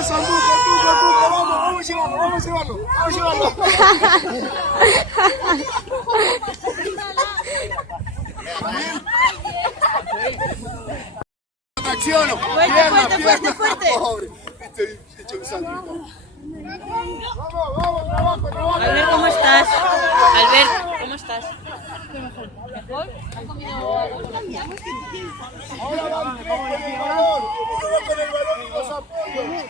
Eso, empuja, vamos a llevarlo, vamos a llevarlo. Acciono. Fuerte. Pobre. Estoy hecho un santo. Vamos, trabajo. Albert, ¿cómo estás? Albert, ¿cómo estás? ¿Mejor? ¿Has comido algo? Ahora van tres con el balón. Uno va con el balón y dos apoyos.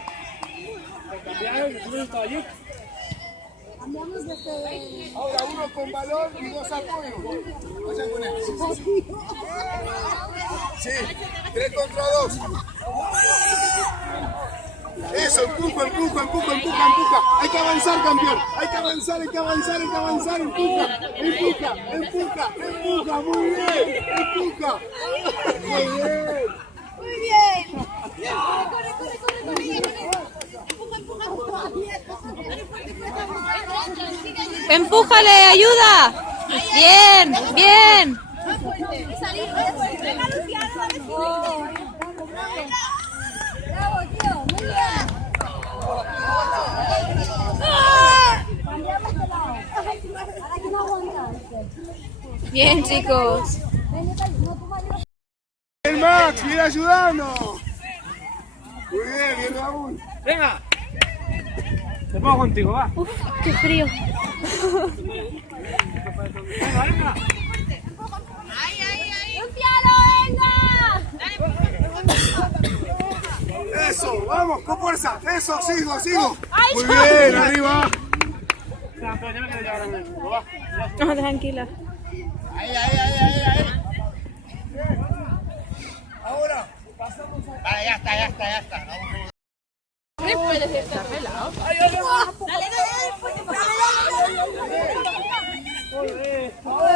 Ahora uno con balón y dos apoyos. Vayan con él. Sí, 3 contra 2. Eso, empuja. Hay que avanzar, campeón. Hay que avanzar. Empuja. Muy bien. Empuja. Muy bien. Corre. ¡Empújale, ayuda! Bien. Bravo, tío. Muy bien. Cambiamos de lado. Ahora que no aguantas. Bien, chicos. El Max, viene ayudando. Muy bien, Raúl. Venga. Te pongo contigo, va. Uf, qué frío. Venga. ¡Limpialo, venga! Eso, vamos, con fuerza. Eso, sigo. Muy bien, arriba. Ya me quedo ya ahora mismo, va. No, tranquila. Ahí. Ahora, pasamos a... Vale, ya está. ¿Qué puedes estar pelado? Dale, fuerte. Ahora,